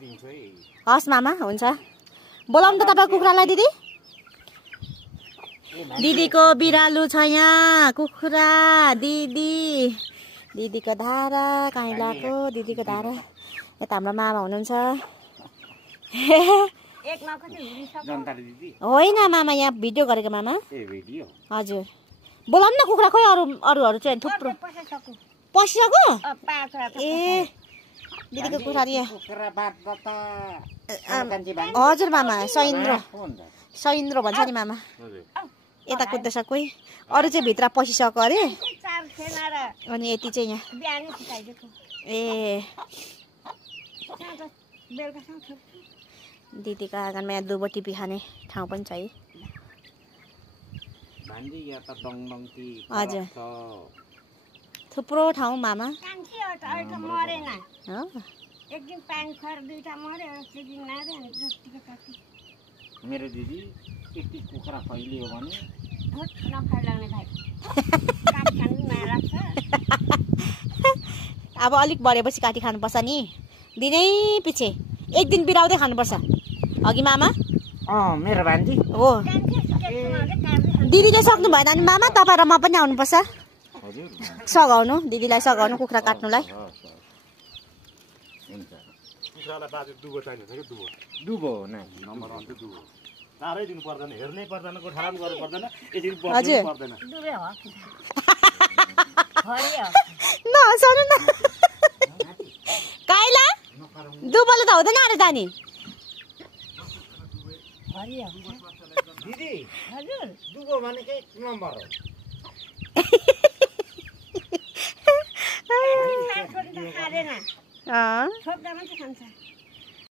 हस् मामा हुन्छ बोलाउनु त तपाईँ कुखुरालाई दिदी दिदीको बिरालु छ यहाँ कुखुरा दिदीको धारा कहीँ लगाएको दिदीको धारा यता हाम्रो मामा हुनुहुन्छ होइन मामा यहाँ भिडियो गरेको मामा हजुर बोलाउनु न कुखुरा खोइ अरूहरू चाहिँ थुप्रो पसिसक्यो ए दिदीको कुखुरा हजुर मामा सैन्द्रो भन्छ नि मामा यता कुद्दैछ कोही अरू चाहिँ भित्र पसिसक्यो अरे अनि यति चाहिँ यहाँ ए दिदीको आँगनमा यहाँ दुबो टिपी खाने ठाउँ पनि छ है हजुर थुप्रो ठाउँ मामा मेरो दिदी यति कुखुरा फैलियो भने अब अलिक बढेपछि काटी खानुपर्छ नि दिनै पछि एक दिन बिराउँदै खानुपर्छ अघि मामा मेरो भान्जी हो दिदीले सक्नु भएन नि मामा तपाईँ र म पनि आउनुपर्छ सघाउनु दिदीलाई सघाउनु कुखुरा काट्नुलाई दुबो चारै दिनु पर्दैन हेर्नै पर्दैन गोठाराम गर्नु पर्दैन यसरी हजुर पर्दैन नहसाउनु न काइला दुबोले त हुँदैन अरे जानी दिदी हजुर दुबो भनेकै नम्बर हो